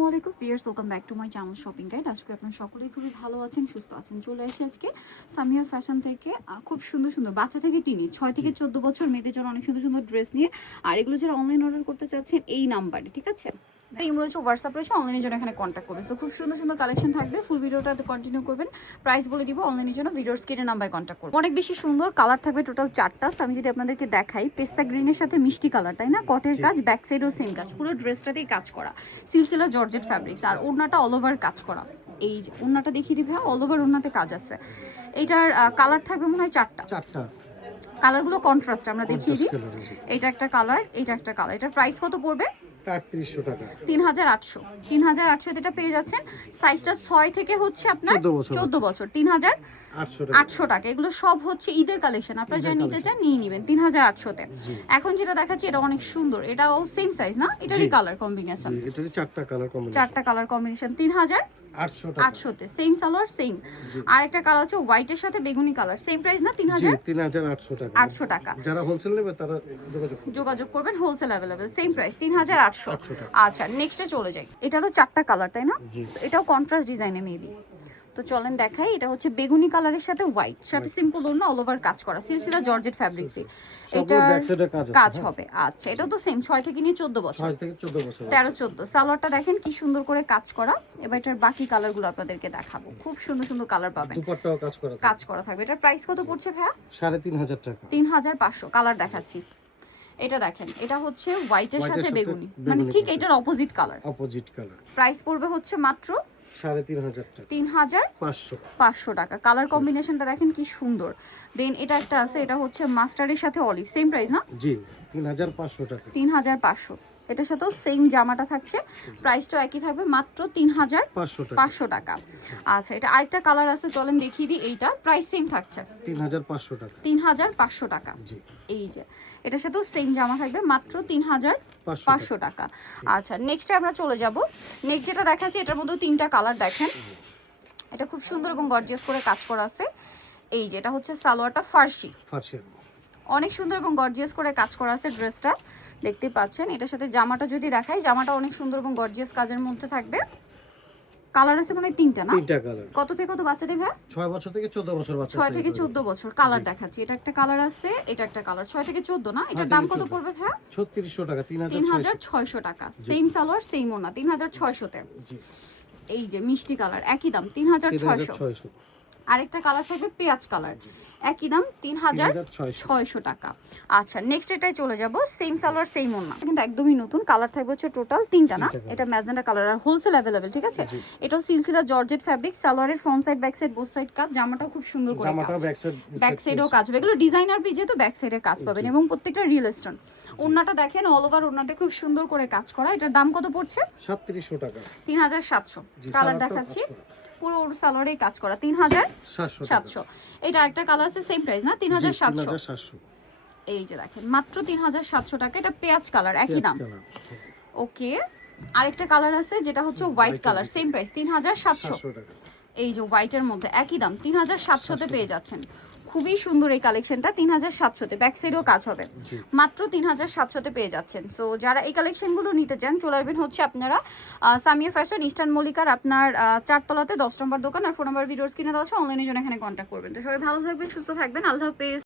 আসসালামু আলাইকুম fierce welcome back to my channel shopping guide আজকে আপনার সকলেই খুবই ভালো আছেন সুস্থ আছেন। চলে এসে আজকে সামিয়া ফ্যাশন থেকে খুব সুন্দর সুন্দর বাচ্চা থেকে টিনি ছয় থেকে চোদ্দ বছর মেয়েদের জন্য অনেক সুন্দর সুন্দর ড্রেস নিয়ে। আর এগুলো যারা অনলাইন অর্ডার করতে চাচ্ছেন এই নাম্বারে ঠিক আছে? ইম রয়েছে হোয়াটসঅ্যাপ রয়েছে অনলাইনের জন্য এখানে কন্ট্যাক্ট করবেন। খুব সুন্দর সুন্দর কালেকশন থাকবে। ফুল ভিডিওটাতে কন্টিনিউ করবেন। প্রাইস বলে দিব অনলাইনের জন্য ভিডিওর স্ক্রিনের নাম্বারে কন্ট্যাক্ট করবেন। অনেক বেশি সুন্দর কালার থাকবে টোটাল চারটা। আমি যদি আপনাদেরকে দেখাই পেস্তা গ্রিনের সাথে মিষ্টি কালার তাই না? কটের কাজ ব্যাক সাইডও সেম কাজ পুরো ড্রেসটাতেই কাজ করা। সিলসিলা জর্জেট ফ্যাব্রিক্স আর ওড়নাটা অল ওভার কাজ করা। এই যে ওড়নাটা দেখিয়ে দিবে অল ওভার ওড়নাতে কাজ আছে। এইটার কালার থাকবে মনে হয় চারটা। চারটা। কালারগুলো কন্ট্রাস্ট আমরা দেখিয়ে দিই। এটা একটা কালার এটা একটা কালার এটার প্রাইস কত পড়বে? আটত্রিশশো টাকা। তিন হাজার আটশো। তিন হাজার আটশো এটা পেয়ে যাচ্ছেন সাইজটা ছয় থেকে হচ্ছে আপনার 14 বছর। চোদ্দ বছর। তিন হাজার আটশো টাকা। আটশো টাকা। এগুলো সব হচ্ছে ঈদের কালেকশন আপনারা যা নিতে চান নিয়ে নেবেন তিন হাজার আটশোতে এখন যেটা দেখাচ্ছি এটা অনেক সুন্দর। এটাও সেম সাইজ না? এটারই কালার কম্বিনেশন এটারই চারটা কালার কম্বিনেশন চারটা কালার কম্বিনেশন তিন হাজার আটশোতে সেম সালোয়ার সেম আর একটা কালার হচ্ছে হোয়াইটের সাথে বেগুনি কালার সেম প্রাইস না? তিন হাজার? তিন হাজার আটশো টাকা। আটশো টাকা। যারা হোলসেল নেবে তারা যোগাযোগ করবেন হোলসেল অ্যাভেলেবেল সেম প্রাইস তিন হাজার আটশো। 800 টাকা। আচ্ছা নেক্সটে চলে যাই। এটারও চারটা কালার তাই না? এটাও কন্ট্রাস্ট ডিজাইনে মেবি তো চলেন দেখাই এটা হচ্ছে বেগুনি কালারের সাথে হোয়াইট সাথে সিম্পল ওড়না অল ওভার কাজ করা সিলসিলা জর্জেট ফ্যাব্রিক্সই সবগুলো এটা কাজ হ্যাঁ। হবে আচ্ছা এটাও তো সেম ছয় থেকে নিয়ে চোদ্দ বছর। ছয় থেকে চোদ্দ বছর তেরো চোদ্দ। সালোয়ারটা দেখেন কি সুন্দর করে কাজ করা এবার এটার বাকি কালারগুলো আপনাদেরকে দেখাবো। খুব সুন্দর সুন্দর কালার পাবেন। দুপাট্টাও কাজ করা কাজ করা থাকবে। এটার প্রাইস কত পড়ছে ভাইয়া? সাড়ে তিন হাজার টাকা। তিন হাজার পাঁচশো কালার দেখাচ্ছি। এটা দেখেন এটা হচ্ছে হোয়াইটের সাথে সাথে বেগুনি। মানে ঠিক এটার opposite colour opposite colour price পড়বে হচ্ছে মাত্র সাড়ে তিন হাজার টাকা। তিন হাজার পাঁচশো। পাঁচশো টাকা। কালার কম্বিনেশনটা দেখেন কি সুন্দর। দেন এটা একটা আছে এটা হচ্ছে মাস্টারের সাথে অলিভ সেম প্রাইস না? জি তিন হাজার পাঁচশো টাকা। তিন হাজার পাঁচশো। এটার সাথেও সেম জামাটা থাকছে। প্রাইসটাও একই থাকবে মাত্র তিন হাজার পাঁচশো টাকা। আচ্ছা এটা আরেকটা কালার আছে চলেন দেখিয়ে দিই এইটা। প্রাইস সেম থাকছে। তিন হাজার পাঁচশো টাকা। তিন হাজার পাঁচশো টাকা। এই যে এটার সাথেও সেম জামা থাকবে মাত্র তিন হাজার পাঁচশো টাকা। আচ্ছা নেক্সটে আমরা চলে যাব। নেক্সট যেটা দেখাচ্ছি এটার মধ্যে তিনটা কালার দেখেন। এটা খুব সুন্দর এবং গর্জিয়াস করে কাজ করা আছে। এই যে এটা হচ্ছে সালোয়ারটা ফার্সি। ফার্সিয়ান অনেক সুন্দর এবং গর্জিয়াস করে কাজ করা আছে ড্রেসটা দেখতে পাচ্ছেন এটার সাথে জামাটা যদি দেখাই জামাটা অনেক সুন্দর এবং গর্জিয়াস কাজের মধ্যে থাকবে। কালার আছে মানে তিনটা না? তিনটা কালার কত থেকে কত বাচ্চাদের ভাই? 6 বছর থেকে 14 বছর বাচ্চা 6 থেকে 14 বছর কালার দেখাচ্ছি। এটা একটা কালার আছে এটা একটা কালার 6 থেকে 14 না? এটার দাম কত পড়বে ভাই? 3600 টাকা 3600 টাকা। সেম সালোয়ার সেম ওনা 3600 তে জি। এই যে মিষ্টি কালার একই দাম 3600 আরেকটা কালার থাকবে পেঁয়াজ কালার একই দাম তিন হাজার 3600 ছয়শো। টাকা। আচ্ছা নেক্সট এটাই চলে যাব। সেম সালোয়ার সেম ওনা কিন্তু একদমই নতুন। কালার থাকবে হচ্ছে টোটাল তিনটা না? এটা ম্যাজেন্ডা কালার আর হোলসেল অ্যাভেলেবেল ঠিক আছে। এটাও সিলসিলা জর্জেট ফ্যাব্রিক সালোয়ারের front side back side both side কাজ। জামাটাও খুব সুন্দর করে কাজ। ব্যাক সাইড ব্যাক সাইডেও কাজ হবে। এগুলো ডিজাইনার পিস যেহেতু ব্যাক সাইডে কাজ পাবেন এবং প্রত্যেকটা রিয়েল স্টোন ওড়নাটা দেখেন অল ওভার ওড়নাটা খুব সুন্দর করে কাজ করা। এটার দাম কত পড়ছে? সাতত্রিশশো টাকা। তিন হাজার সাতশো। কালার দেখাচ্ছি। পুরো সালোয়ারে কাজ করা তিন হাজার সাতশো এটা একটা কালার আছে সেম প্রাইস না? তিন হাজার সাতশো। এই যে দেখেন মাত্র তিন হাজার সাতশো টাকা এটা পেঁয়াজ কালার একই দাম। ওকে আরেকটা কালার আছে যেটা হচ্ছে হোয়াইট কালার সেম প্রাইস তিন হাজার সাতশো। এই যে হোয়াইটের মধ্যে একই দাম তিন হাজার সাতশোতে পেয়ে যাচ্ছেন। খুবই সুন্দর এই কালেকশনটা তিন হাজার সাতশোতে। ব্যাক সাইডেও কাজ হবে। মাত্র তিন হাজার সাতশোতে পেয়ে যাচ্ছেন। সো যারা এই কালেকশনগুলো নিতে চান চলে আসবেন হচ্ছে আপনারা সামিয়া ফ্যাশন ইস্টার্ন মল্লিকার আপনার চারতলাতে দশ নম্বর দোকান আর ফোন নম্বর ভিডিওস কিনে দেওয়া আছে। অনলাইনের জন্য এখানে কন্ট্যাক্ট করবেন। তো সবাই ভালো থাকবেন সুস্থ থাকবেন। আল্লাহ হাফেজ।